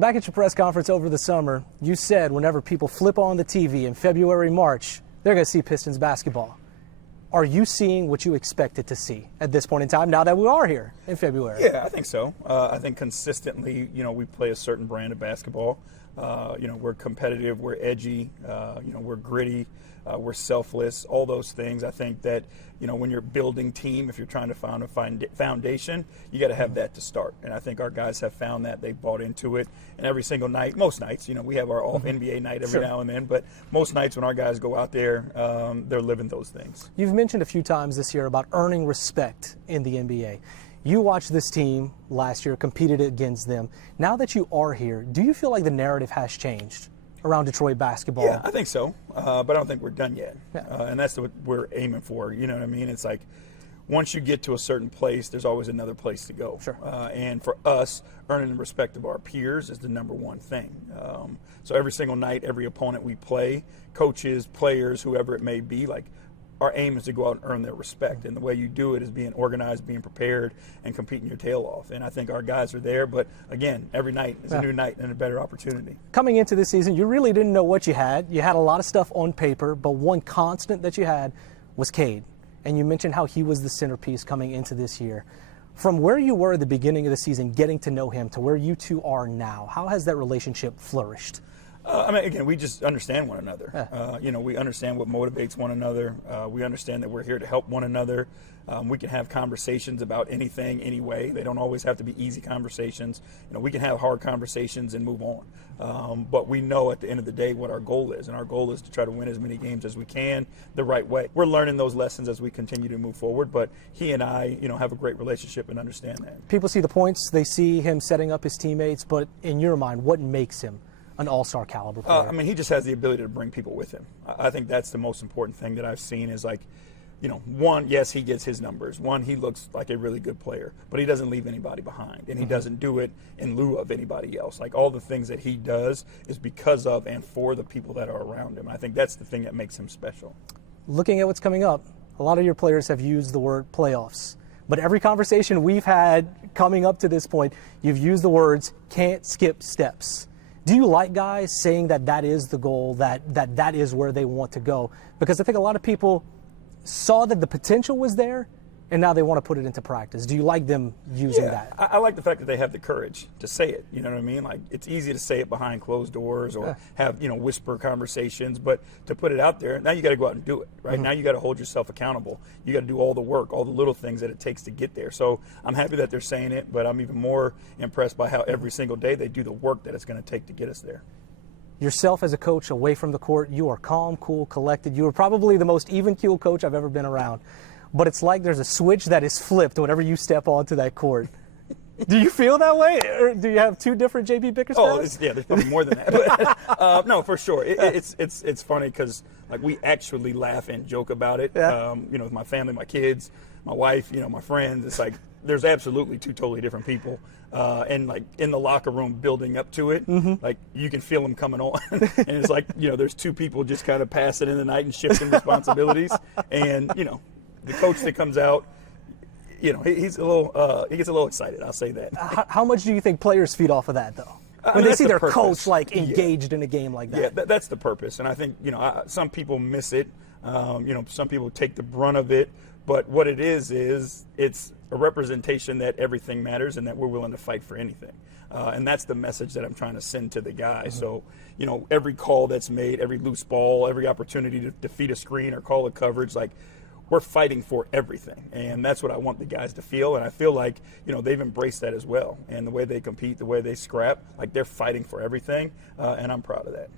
Back at your press conference over the summer, you said whenever people flip on the TV in February, March, they're going to see Pistons basketball. Are you seeing what you expected to see at this point in time, now that we are here in February? Yeah, I think so. I think consistently, we play a certain brand of basketball. We're competitive, we're edgy, we're gritty, we're selfless, all those things. I think that, when you're building team, if you're trying to find a foundation, you got to have that to start. And I think our guys have found that. They've bought into it. And every single night, most nights, we have our off NBA night every now and then, but most nights when our guys go out there, they're living those things. You've mentioned a few times this year about earning respect in the NBA. You watched this team last year, competed against them. Now that you are here, do you feel like the narrative has changed around Detroit basketball? Yeah, I think so, but I don't think we're done yet. Yeah. And that's what we're aiming for, you know what I mean? It's like once you get to a certain place, there's always another place to go. Sure. And for us, earning the respect of our peers is the number one thing. So every single night, every opponent we play, coaches, players, whoever it may be, our aim is to go out and earn their respect. And the way you do it is being organized, being prepared, and competing your tail off. And I think our guys are there. But, again, every night is a new night and a better opportunity. Coming into this season, you really didn't know what you had. You had a lot of stuff on paper, but one constant that you had was Cade. And you mentioned how he was the centerpiece coming into this year. From where you were at the beginning of the season, getting to know him, to where you two are now, how has that relationship flourished? Again, we just understand one another. We understand what motivates one another. We understand that we're here to help one another. We can have conversations about anything, any way. They don't always have to be easy conversations. We can have hard conversations and move on. But we know at the end of the day what our goal is, and our goal is to try to win as many games as we can the right way. We're learning those lessons as we continue to move forward, but he and I, have a great relationship and understand that. People see the points, they see him setting up his teammates, but in your mind, what makes him an all-star caliber player? He just has the ability to bring people with him. I think that's the most important thing that I've seen is one, yes, he gets his numbers. One, he looks like a really good player, but he doesn't leave anybody behind, and he doesn't do it in lieu of anybody else. All the things that he does is because of and for the people that are around him. I think that's the thing that makes him special. Looking at what's coming up, a lot of your players have used the word playoffs. But every conversation we've had coming up to this point, you've used the words can't skip steps. Do you like guys saying that is the goal, that is where they want to go? Because I think a lot of people saw that the potential was there, and now they want to put it into practice. Do you like them using that? I like the fact that they have the courage to say it. You know what I mean? It's easy to say it behind closed doors or have, whisper conversations, but to put it out there, now you got to go out and do it, right? Now you got to hold yourself accountable. You got to do all the work, all the little things that it takes to get there. So I'm happy that they're saying it, but I'm even more impressed by how every single day they do the work that it's going to take to get us there. Yourself as a coach away from the court, you are calm, cool, collected. You are probably the most even-keeled coach I've ever been around. But it's like there's a switch that is flipped whenever you step onto that court. Do you feel that way? Or do you have two different JB Bickerstaffs? There's probably more than that. But, no, for sure. It's funny because we actually laugh and joke about it. With my family, my kids, my wife, my friends. It's there's absolutely two totally different people. And in the locker room building up to it, you can feel them coming on. And it's there's two people just kind of passing in the night and shifting responsibilities. And, the coach that comes out, he gets a little excited. I'll say that. How much do you think players feed off of that, though? When they see their coach engaged in a game like that. Yeah, that's the purpose. And I think some people miss it. Some people take the brunt of it. But what it is it's a representation that everything matters and that we're willing to fight for anything. And that's the message that I'm trying to send to the guys. So, every call that's made, every loose ball, every opportunity to defeat a screen or call a coverage, we're fighting for everything. And that's what I want the guys to feel. And I feel like, they've embraced that as well. And the way they compete, the way they scrap, they're fighting for everything. And I'm proud of that.